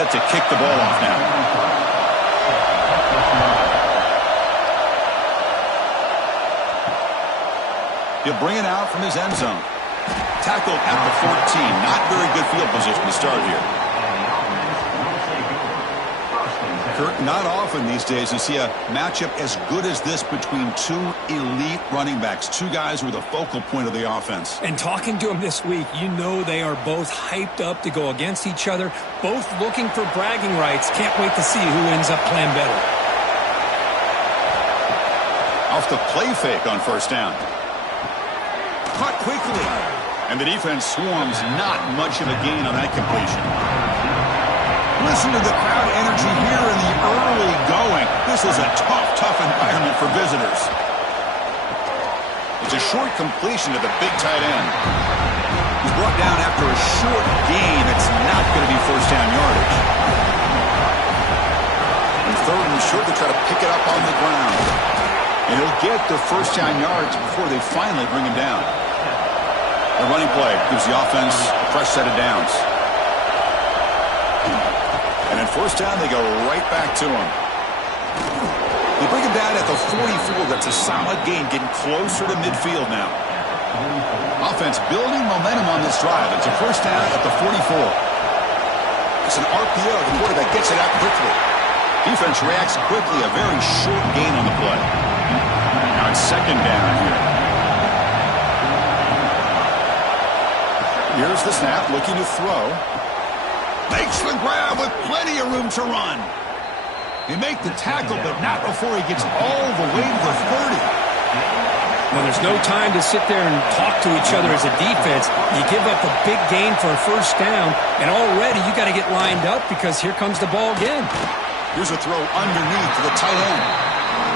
set to kick the ball off now. He'll bring it out from his end zone. Tackled at the 14. Not very good field position to start here. Kurt, not often these days you see a matchup as good as this between two elite running backs. Two guys who are the focal point of the offense. And talking to them this week, you know they are both hyped up to go against each other. Both looking for bragging rights. Can't wait to see who ends up playing better. Off the play fake on first down. Caught quickly. And the defense swarms. Not much of a gain on that completion. Listen to the crowd energy here in the early going. This is a tough environment for visitors. It's a short completion to the big tight end. He's brought down after a short gain. It's not going to be first down yardage. And third and short, they try to pick it up on the ground. And he'll get the first down yards before they finally bring him down. The running play gives the offense a fresh set of downs. And then first down, they go right back to him. They bring him down at the 44. That's a solid gain, getting closer to midfield now. Offense building momentum on this drive. It's a first down at the 44. It's an RPO. The quarterback gets it out quickly. Defense reacts quickly. A very short gain on the play. Now it's second down here. Here's the snap, looking to throw. Makes the grab with plenty of room to run. They make the tackle, but not before he gets all the way to the 30. Well, there's no time to sit there and talk to each other as a defense. You give up a big gain for a first down, and already you got to get lined up because here comes the ball again. Here's a throw underneath to the tight end.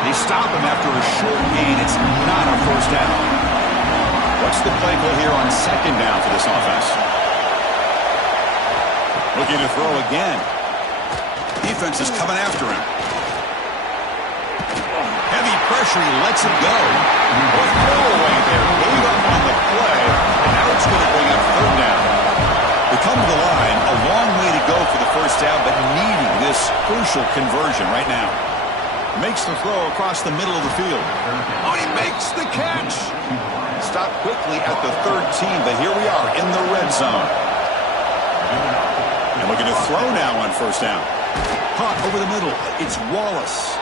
They stop him after a short gain. It's not a first down. What's the play call here on second down for this offense? Looking to throw again. Defense is coming after him. Heavy pressure, he lets it go. Both throwaway there, gave up on the play, and now it's going to bring up third down. They come to the line, a long way to go for the first down, but needing this crucial conversion right now. Makes the throw across the middle of the field. Oh, he makes the catch. Stopped quickly at the 13, but here we are in the red zone. And looking to throw now on first down. Caught over the middle. It's Wallace.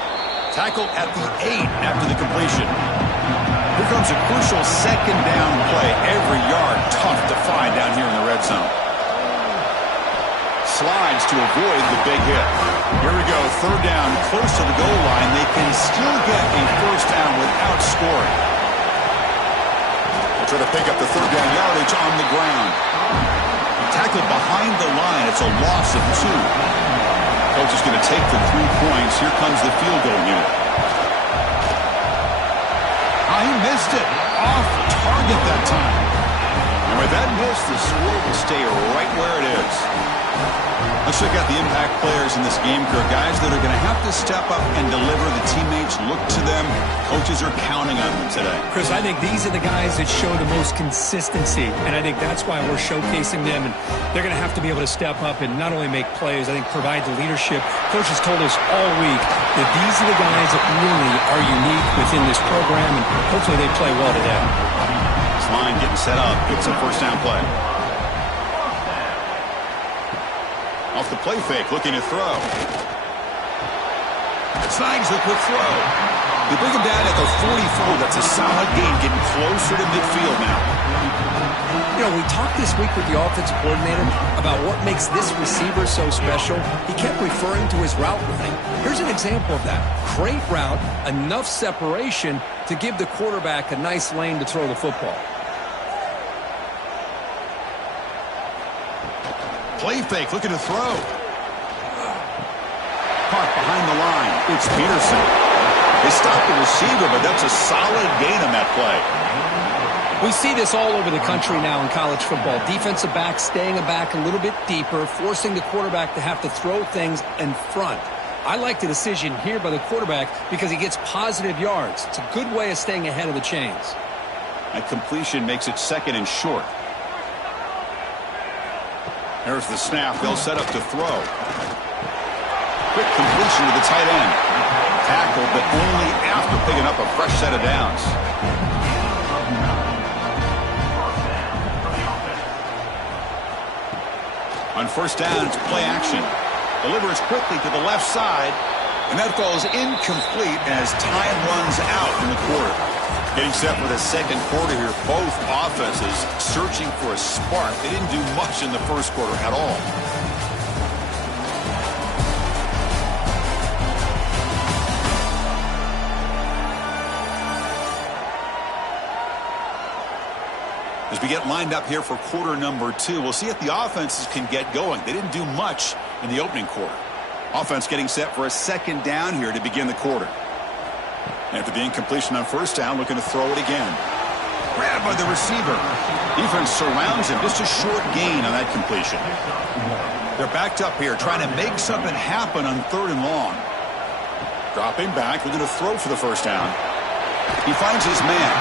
Tackled at the 8 after the completion. Here comes a crucial second down play. Every yard tough to find down here in the red zone. Slides to avoid the big hit. Here we go. Third down, close to the goal line. They can still get a first down without scoring. They'll try to pick up the third down yardage on the ground. Tackled behind the line. It's a loss of 2. Coach is going to take the 3 points. Here comes the field goal unit. He missed it. Off target that time. And with that miss, the score will stay right where it is. Let's check out the impact players in this game, Kirk. Guys that are going to have to step up and deliver. The teammates look to them. Coaches are counting on them today. Chris, I think these are the guys that show the most consistency, and I think that's why we're showcasing them. And they're going to have to be able to step up and not only make plays, I think provide the leadership. Coach has told us all week that these are the guys that really are unique within this program, and hopefully they play well today. This line getting set up. It's a first down play. Off the play fake, looking to throw. Snags the quick throw. They bring him down at the 44. That's a solid gain, getting closer to midfield now. You know, we talked this week with the offensive coordinator about what makes this receiver so special. He kept referring to his route running. Here's an example of that. Great route, enough separation to give the quarterback a nice lane to throw the football. Play fake, looking to throw. Caught behind the line. It's Peterson. They stopped the receiver, but that's a solid gain on that play. We see this all over the country now in college football. Defensive backs staying back a little bit deeper, forcing the quarterback to have to throw things in front. I like the decision here by the quarterback because he gets positive yards. It's a good way of staying ahead of the chains. That completion makes it second and short. There's the snap. They'll set up to throw. completion to the tight end. Tackled, but only after picking up a fresh set of downs. On first down, it's play action. Delivers quickly to the left side, and that falls incomplete as time runs out in the quarter. Getting set for the second quarter here, both offenses searching for a spark. They didn't do much in the first quarter at all. As we get lined up here for quarter number 2, we'll see if the offenses can get going. They didn't do much in the opening quarter. Offense getting set for a second down here to begin the quarter. After the incompletion on first down, looking to throw it again. Grabbed by the receiver. Defense surrounds him. Just a short gain on that completion. They're backed up here, trying to make something happen on third and long. Dropping back, looking to throw for the first down. He finds his man.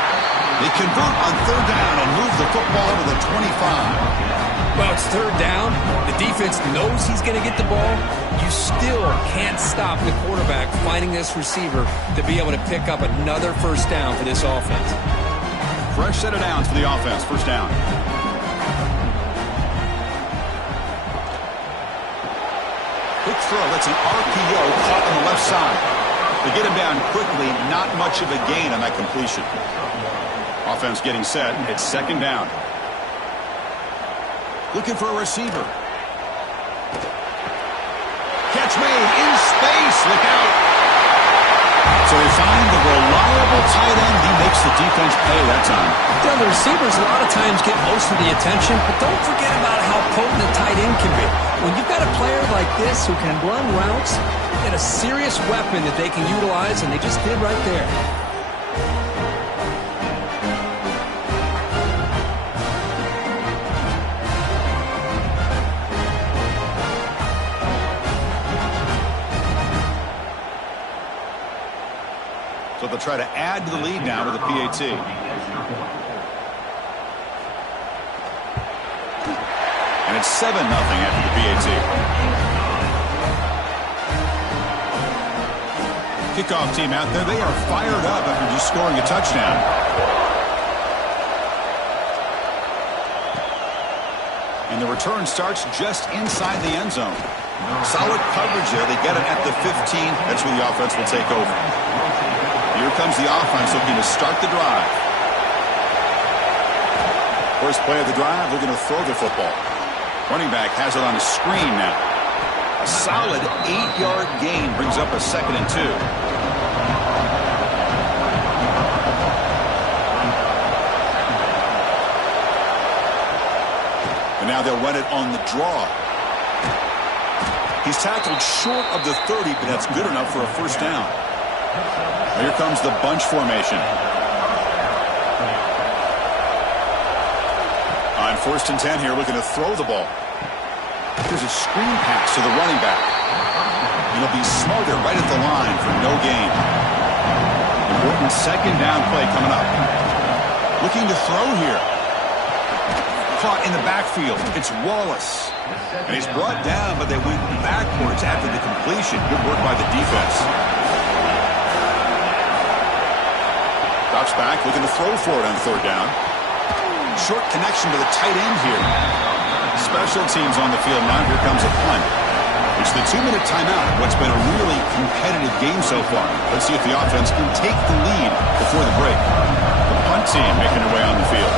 They convert on third down and move the football to the 25. Well, it's third down. The defense knows he's going to get the ball. You still can't stop the quarterback finding this receiver to be able to pick up another first down for this offense. Fresh set of downs for the offense. First down. Quick throw. That's an RPO caught on the left side. They get him down quickly. Not much of a gain on that completion. Offense getting set. It's second down. Looking for a receiver. Catch made in space. Look out. So they find the reliable tight end. He makes the defense pay that time. Yeah, the receivers a lot of times get most of the attention, but don't forget about how potent a tight end can be. When you've got a player like this who can run routes, you get a serious weapon that they can utilize, and they just did right there. So they'll try to add to the lead now with a PAT. And it's 7-0 after the PAT. Kickoff team out there. They are fired up after just scoring a touchdown. And the return starts just inside the end zone. Solid coverage there. They get it at the 15. That's where the offense will take over. Here comes the offense looking to start the drive. First play of the drive, looking to throw the football. Running back has it on a screen now. A solid 8-yard gain brings up a 2nd and 2. And now they'll run it on the draw. He's tackled short of the 30, but that's good enough for a first down. Here comes the bunch formation. On 1st and 10 here, looking to throw the ball. There's a screen pass to the running back. And he'll be smothered right at the line for no gain. Important second down play coming up. Looking to throw here. Caught in the backfield. It's Wallace. And he's brought down, but they went backwards after the completion. Good work by the defense. Drops back, looking to throw for it on third down. Short connection to the tight end here. Special teams on the field now. Here comes a punt. It's the 2-minute timeout. What's been a really competitive game so far. Let's see if the offense can take the lead before the break. The punt team making their way on the field.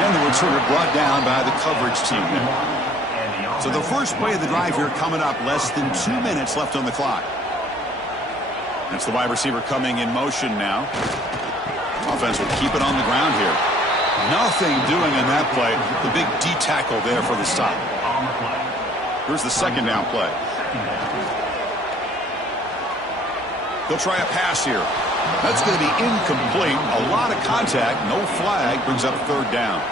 And the returner brought down by the coverage team there. So the first play of the drive here coming up, less than 2 minutes left on the clock. That's the wide receiver coming in motion now. Offense will keep it on the ground here. Nothing doing in that play. The big D tackle there for the stop. Here's the second down play. They'll try a pass here. That's going to be incomplete. A lot of contact. No flag. Brings up third down.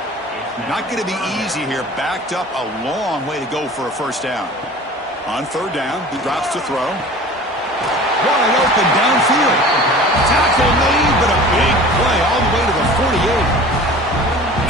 Not going to be easy here. Backed up a long way to go for a first down. On third down, he drops to throw. Wide open downfield. Tackle made, but a big play all the way to the 48.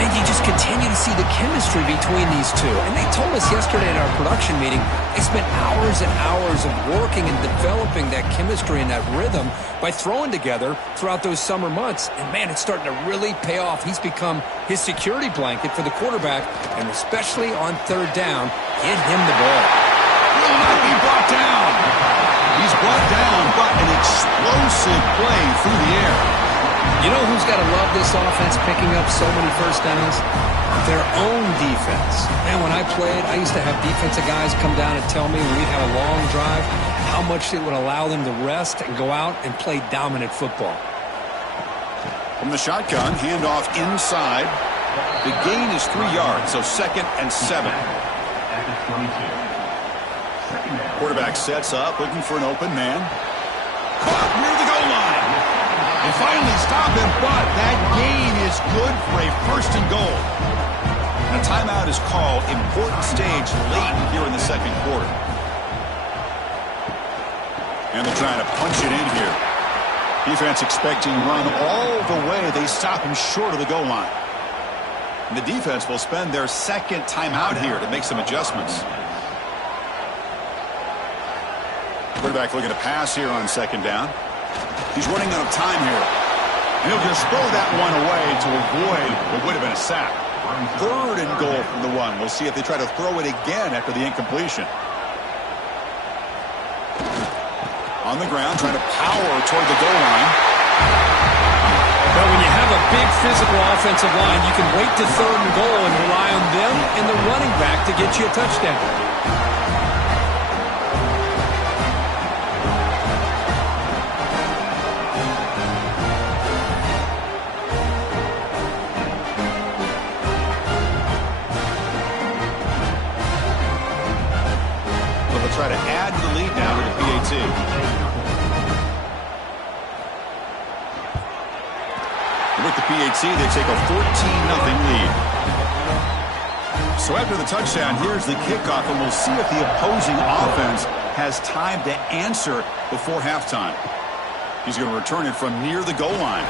And you just continue to see the chemistry between these two. And they told us yesterday at our production meeting, they spent hours and hours of working and developing that chemistry and that rhythm by throwing together throughout those summer months. And, man, it's starting to really pay off. He's become his security blanket for the quarterback, and especially on third down, get him the ball. Will not be brought down. He's brought down, but an explosive play through the air. You know who's got to love this offense picking up so many first downs? Their own defense. Man, when I played, I used to have defensive guys come down and tell me when we'd have a long drive how much it would allow them to rest and go out and play dominant football. From the shotgun, handoff inside. The gain is 3 yards, so 2nd and 7. Quarterback sets up, looking for an open man. Caught near the goal line. They finally stop him, but that gain is good for a 1st and goal. A timeout is called. Important stage late here in the 2nd quarter. And they're trying to punch it in here. Defense expecting run all the way. They stop him short of the goal line. And the defense will spend their 2nd timeout here to make some adjustments. Quarterback looking to pass here on 2nd down. He's running out of time here. And he'll just throw that one away to avoid what would have been a sack. 3rd and goal from the 1. We'll see if they try to throw it again after the incompletion. On the ground, trying to power toward the goal line. But when you have a big physical offensive line, you can wait to 3rd and goal and rely on them and the running back to get you a touchdown. Try to add to the lead now to the PAT. With the PAT, they take a 14-0 lead. So after the touchdown, here's the kickoff, and we'll see if the opposing offense has time to answer before halftime. He's going to return it from near the goal line.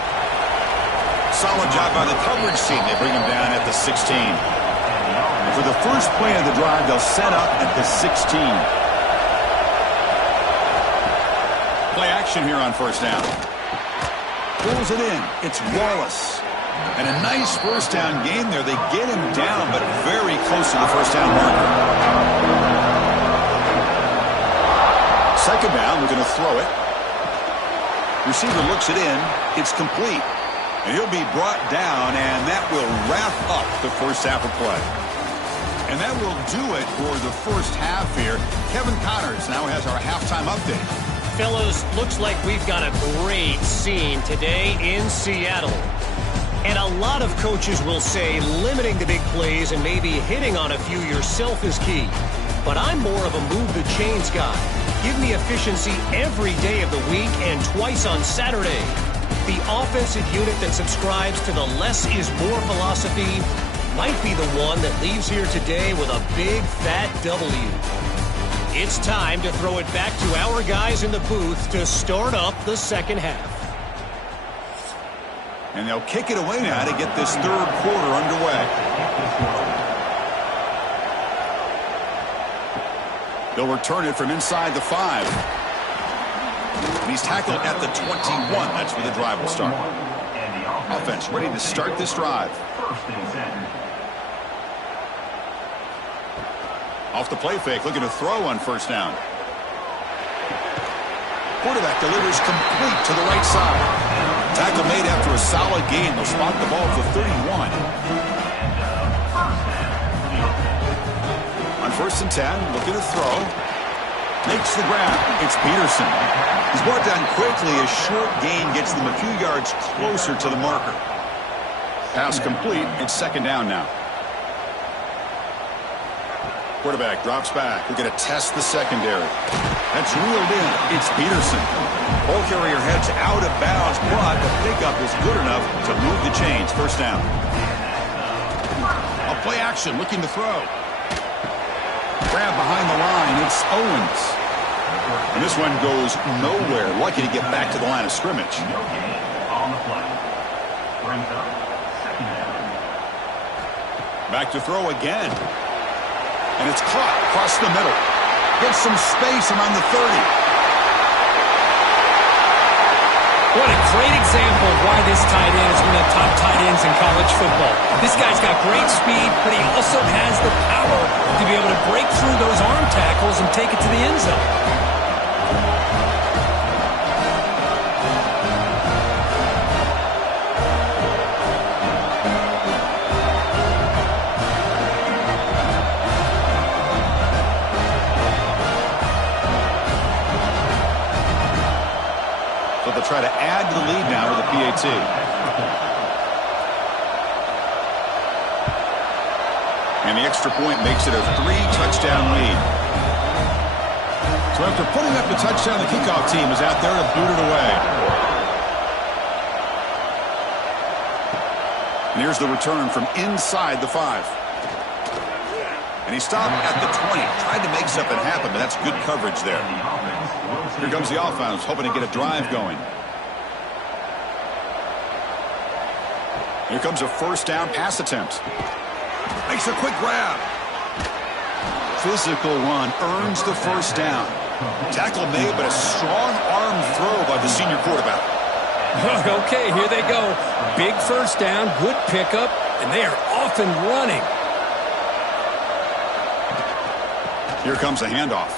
Solid job by the coverage team. They bring him down at the 16. And for the first play of the drive, they'll set up at the 16. Play action here on 1st down. Pulls it in. It's Wallace. And a nice 1st down game there. They get him down, but very close to the 1st down marker. 2nd down, we're going to throw it. Receiver looks it in. It's complete. And he'll be brought down, and that will wrap up the first half of play. And that will do it for the first half here. Kevin Connors now has our halftime update. Fellas, looks like we've got a great scene today in Seattle. And a lot of coaches will say limiting the big plays and maybe hitting on a few yourself is key. But I'm more of a move the chains guy. Give me efficiency every day of the week and twice on Saturday. The offensive unit that subscribes to the less is more philosophy might be the one that leaves here today with a big fat W. It's time to throw it back to our guys in the booth to start up the 2nd half. And they'll kick it away now to get this 3rd quarter underway. They'll return it from inside the 5. And he's tackled at the 21. That's where the drive will start. Offense ready to start this drive. Off the play fake, looking to throw on 1st down. Quarterback delivers complete to the right side. Tackle made after a solid gain. They'll spot the ball at the 31. On 1st and 10, looking to throw. Makes the grab. It's Peterson. He's brought down quickly. A short gain gets them a few yards closer to the marker. Pass complete. It's 2nd down now. Quarterback drops back. We're going to test the secondary. That's reeled in. It's Peterson. Ball carrier heads out of bounds, but the pickup is good enough to move the chains. 1st down. A play action, looking to throw. Grab behind the line. It's Owens. And this one goes nowhere. Lucky to get back to the line of scrimmage. 2 Back to throw again. And it's caught across the middle. Gets some space around the 30. What a great example of why this tight end is one of the top tight ends in college football. This guy's got great speed, but he also has the power to be able to break through those arm tackles and take it to the end zone. Try to add to the lead now with a PAT. And the extra point makes it a 3-touchdown lead. So after putting up the touchdown, the kickoff team is out there to boot it away. And here's the return from inside the 5. And he stopped at the 20. Tried to make something happen, but that's good coverage there. Here comes the offense, hoping to get a drive going. Here comes a first down pass attempt. Makes a quick grab. Physical run earns the first down. Tackle made, but a strong arm throw by the senior quarterback. Okay, here they go. Big first down, good pickup, and they are off and running. Here comes a handoff.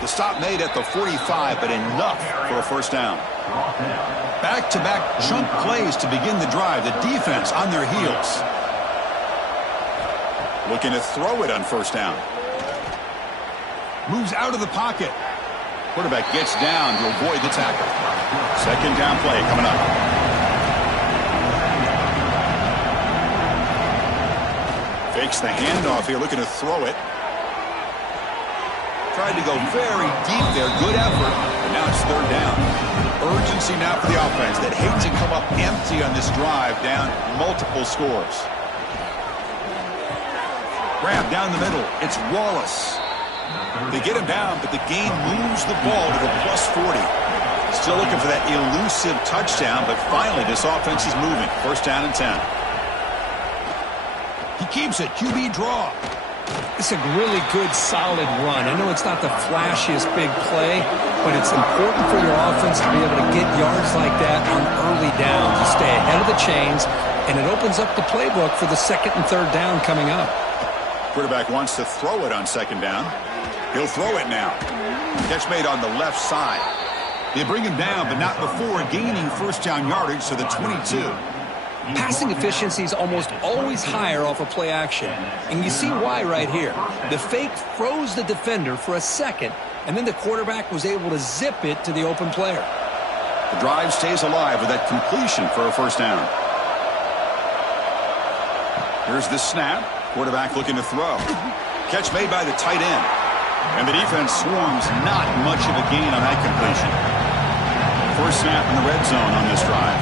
The stop made at the 45, but enough for a first down. Back-to-back chunk plays to begin the drive. The defense on their heels. Looking to throw it on first down. Moves out of the pocket. Quarterback gets down to avoid the tackle. Second down play coming up. Fakes the handoff here, looking to throw it. Tried to go very deep there. Good effort. And now it's third down. Urgency now for the offense that hates to come up empty on this drive, down multiple scores. Grab down the middle. It's Wallace. They get him down, but the gain moves the ball to the plus 40. Still looking for that elusive touchdown, but finally this offense is moving. First down and 10. He keeps it. QB draw. It's a really good, solid run. I know it's not the flashiest big play, but it's important for your offense to be able to get yards like that on early downs. You stay ahead of the chains, and it opens up the playbook for the second and third down coming up. Quarterback wants to throw it on second down. He'll throw it now. Catch made on the left side. They bring him down, but not before gaining first down yardage to the 22. Passing efficiency is almost always higher off of play action. And you see why right here. The fake froze the defender for a second, and then the quarterback was able to zip it to the open player. The drive stays alive with that completion for a first down. Here's the snap. Quarterback looking to throw. Catch made by the tight end. And the defense swarms, not much of a gain on that completion. First snap in the red zone on this drive.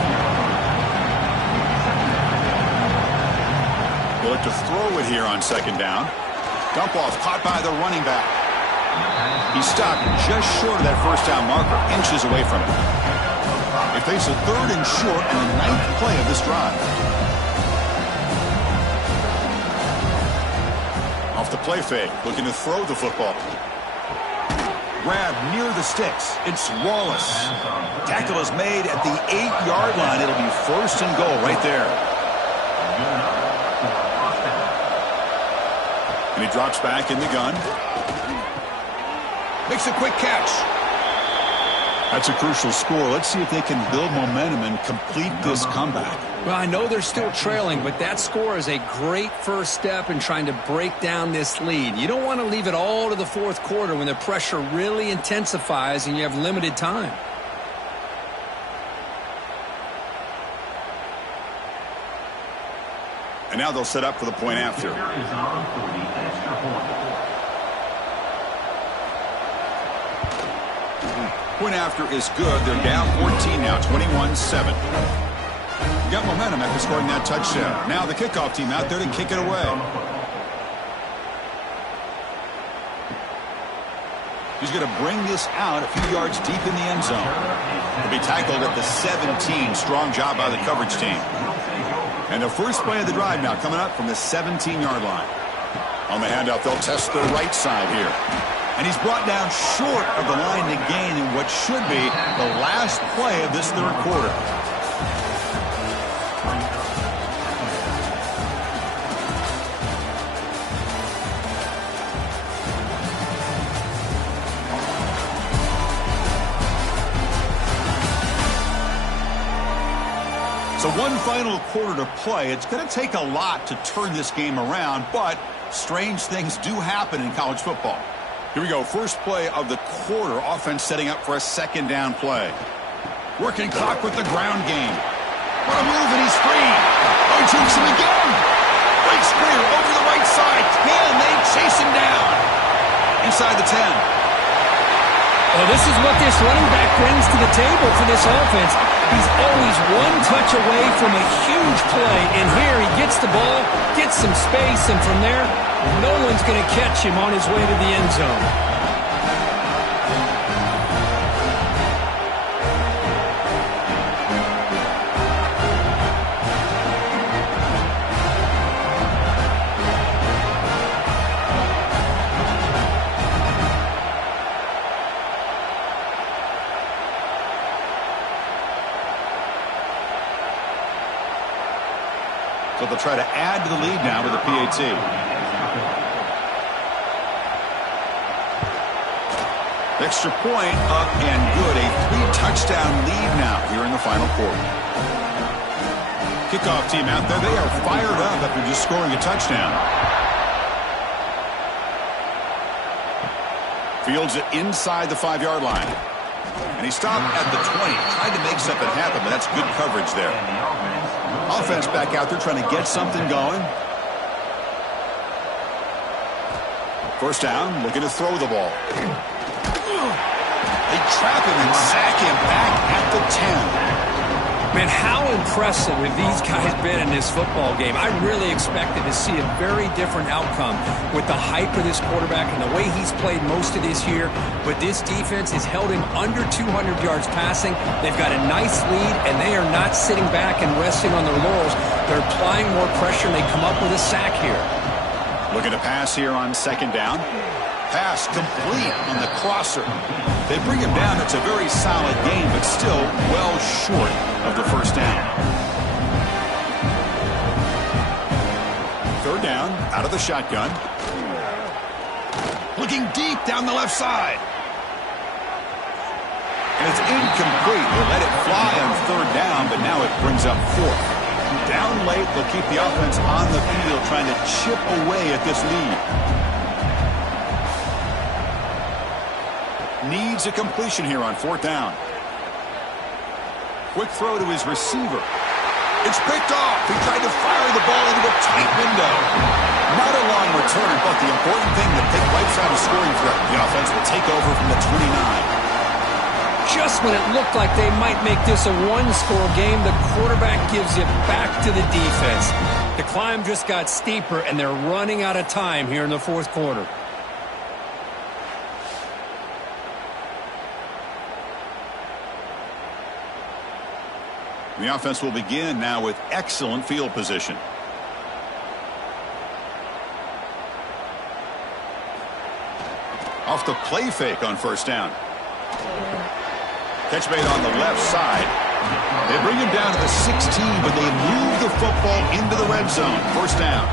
They look to throw it here on second down. Dump off caught by the running back. He stopped just short of that first down marker, inches away from it. They face a third and short and the 9th play of this drive. Off the play fake, looking to throw the football. Grab near the sticks. It's Wallace. Tackle is made at the 8-yard line. It'll be first and goal right there. And he drops back in the gun. Makes a quick catch. That's a crucial score. Let's see if they can build momentum and complete this comeback. Well, I know they're still trailing, but that score is a great first step in trying to break down this lead. You don't want to leave it all to the fourth quarter when the pressure really intensifies and you have limited time. And now they'll set up for the point after. Point after is good. They're down 14 now, 21-7. Got momentum after scoring that touchdown. Now the kickoff team out there to kick it away. He's going to bring this out a few yards deep in the end zone. He'll be tackled at the 17. Strong job by the coverage team. And the first play of the drive now coming up from the 17-yard line. On the handoff, they'll test the right side here. And he's brought down short of the line to gain in what should be the last play of this third quarter. So one final quarter to play. It's going to take a lot to turn this game around, but strange things do happen in college football. Here we go. First play of the quarter. Offense setting up for a second down play. Working clock with the ground game. What a move, and he's free. Oh, he takes him again. Breaks clear over the right side. Can they chase him down? Inside the 10. Well, this is what this running back brings to the table for this offense. He's always one touch away from a huge play, and here he gets the ball, gets some space, and from there, no one's going to catch him on his way to the end zone. So they'll try to add to the lead now with a PAT. Extra point up and good. A 3-touchdown lead now here in the final quarter. Kickoff team out there. They are fired up after just scoring a touchdown. Fields it inside the 5-yard line. And he stopped at the 20. Tried to make something happen, but that's good coverage there. Offense back out there trying to get something going. First down, looking to throw the ball. They trap him and sack him back at the 10. Man, how impressive have these guys been in this football game? I really expected to see a very different outcome with the hype of this quarterback and the way he's played most of this year. But this defense has held him under 200 yards passing. They've got a nice lead, and they are not sitting back and resting on their laurels. They're applying more pressure, and they come up with a sack here. Looking to pass here on second down. Pass complete on the crosser. They bring him down. It's a very solid game, but still well short of the first down. Third down, out of the shotgun. Looking deep down the left side. And it's incomplete. They let it fly on third down, but now it brings up fourth. Down late, they'll keep the offense on the field trying to chip away at this lead. Needs a completion here on fourth down. Quick throw to his receiver. It's picked off. He tried to fire the ball into a tight window. Not a long return, but the important thing, the pick wipes out a scoring threat. The offense will take over from the 29. Just when it looked like they might make this a one-score game, the quarterback gives it back to the defense. The climb just got steeper, and they're running out of time here in the fourth quarter. The offense will begin now with excellent field position. Off the play fake on first down. Catch made on the left side. They bring him down to the 16, but they move the football into the red zone. First down.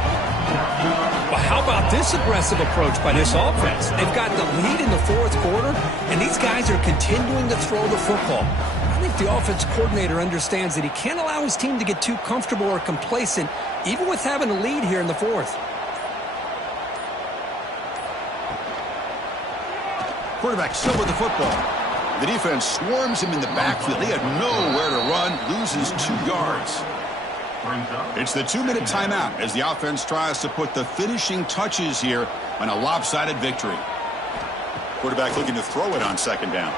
Well, how about this aggressive approach by this offense? They've got the lead in the fourth quarter, and these guys are continuing to throw the football. I think the offense coordinator understands that he can't allow his team to get too comfortable or complacent, even with having a lead here in the fourth. Quarterback still with the football. The defense swarms him in the backfield. He had nowhere to run, loses 2 yards. It's the 2-minute timeout as the offense tries to put the finishing touches here on a lopsided victory. Quarterback looking to throw it on second down.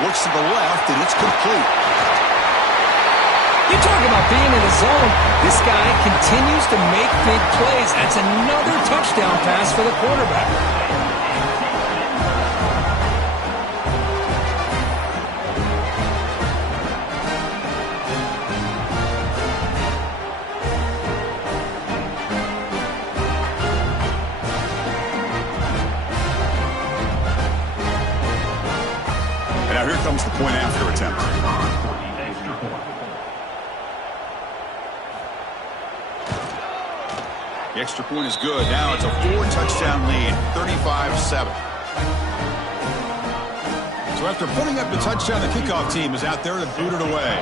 Looks to the left, and it's complete. You talk about being in the zone. This guy continues to make big plays. That's another touchdown pass for the quarterback. point after attempt. The extra point is good. Now it's a 4-touchdown lead, 35-7. So after putting up the touchdown, the kickoff team is out there to boot it away.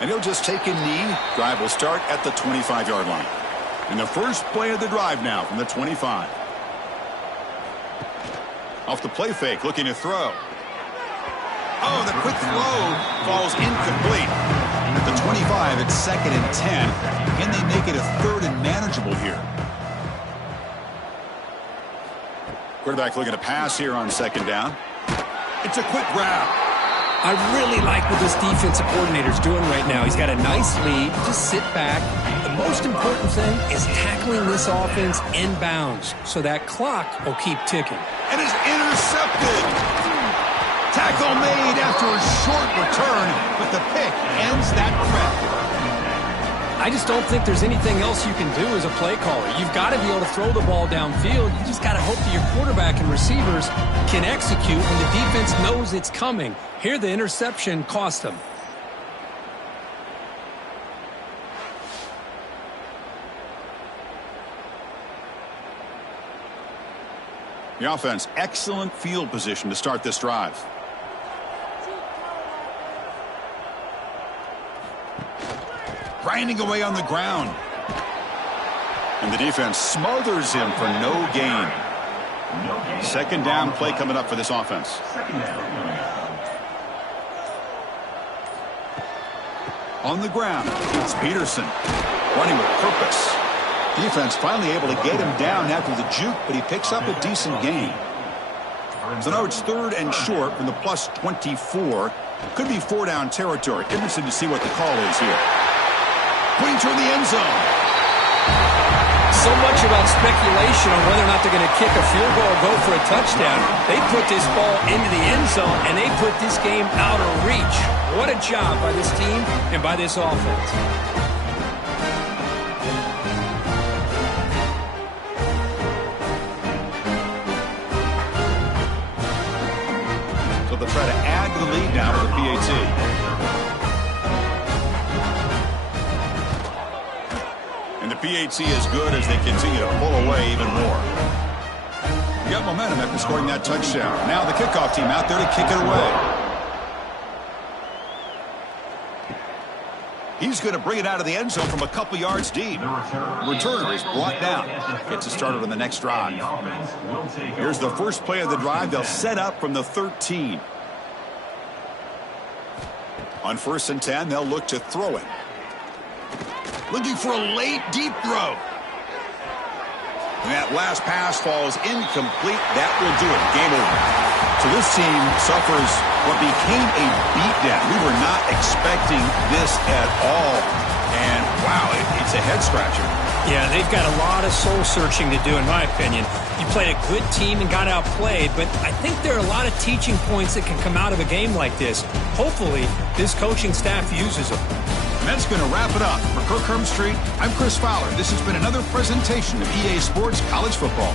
And he'll just take a knee. Drive will start at the 25-yard line. And the first play of the drive now from the 25. Off the play fake, looking to throw. Oh, the quick throw falls incomplete. At the 25, it's 2nd and 10. Can they make it a 3rd and manageable here? Quarterback looking to pass here on 2nd down. It's a quick grab. I really like what this defensive coordinator's doing right now. He's got a nice lead. Just sit back. The most important thing is tackling this offense inbounds so that clock will keep ticking. And is intercepted. Tackle made after a short return, but the pick ends that threat. I just don't think there's anything else you can do as a play caller. You've got to be able to throw the ball downfield. You just got to hope that your quarterback and receivers can execute when the defense knows it's coming. Here, the interception cost them. The offense, excellent field position to start this drive. Grinding away on the ground. And the defense smothers him for no gain. 2nd down play coming up for this offense. On the ground, it's Peterson running with purpose. Defense finally able to get him down after the juke, but he picks up a decent gain. So now it's 3rd and short from the plus 24. Could be 4-down territory. Interested to see what the call is here. Pointing toward the end zone. So much about speculation on whether or not they're going to kick a field goal or go for a touchdown. They put this ball into the end zone, and they put this game out of reach. What a job by this team and by this offense. So they'll try to add to the lead now with the PAT. And the PAT is good as they continue to pull away even more. You got momentum after scoring that touchdown. Now the kickoff team out there to kick it away. He's going to bring it out of the end zone from a couple yards deep. Returner is brought down. Gets it started on the next drive. Here's the first play of the drive. They'll set up from the 13. On 1st and 10, they'll look to throw it. Looking for a late, deep throw. And that last pass falls incomplete. That will do it. Game over. So this team suffers what became a beatdown. We were not expecting this at all. And, wow, it's a head-scratcher. Yeah, they've got a lot of soul-searching to do, in my opinion. You played a good team and got outplayed, but I think there are a lot of teaching points that can come out of a game like this. Hopefully, this coaching staff uses them. And that's going to wrap it up. For Kirk Street, I'm Chris Fowler. This has been another presentation of EA Sports College Football.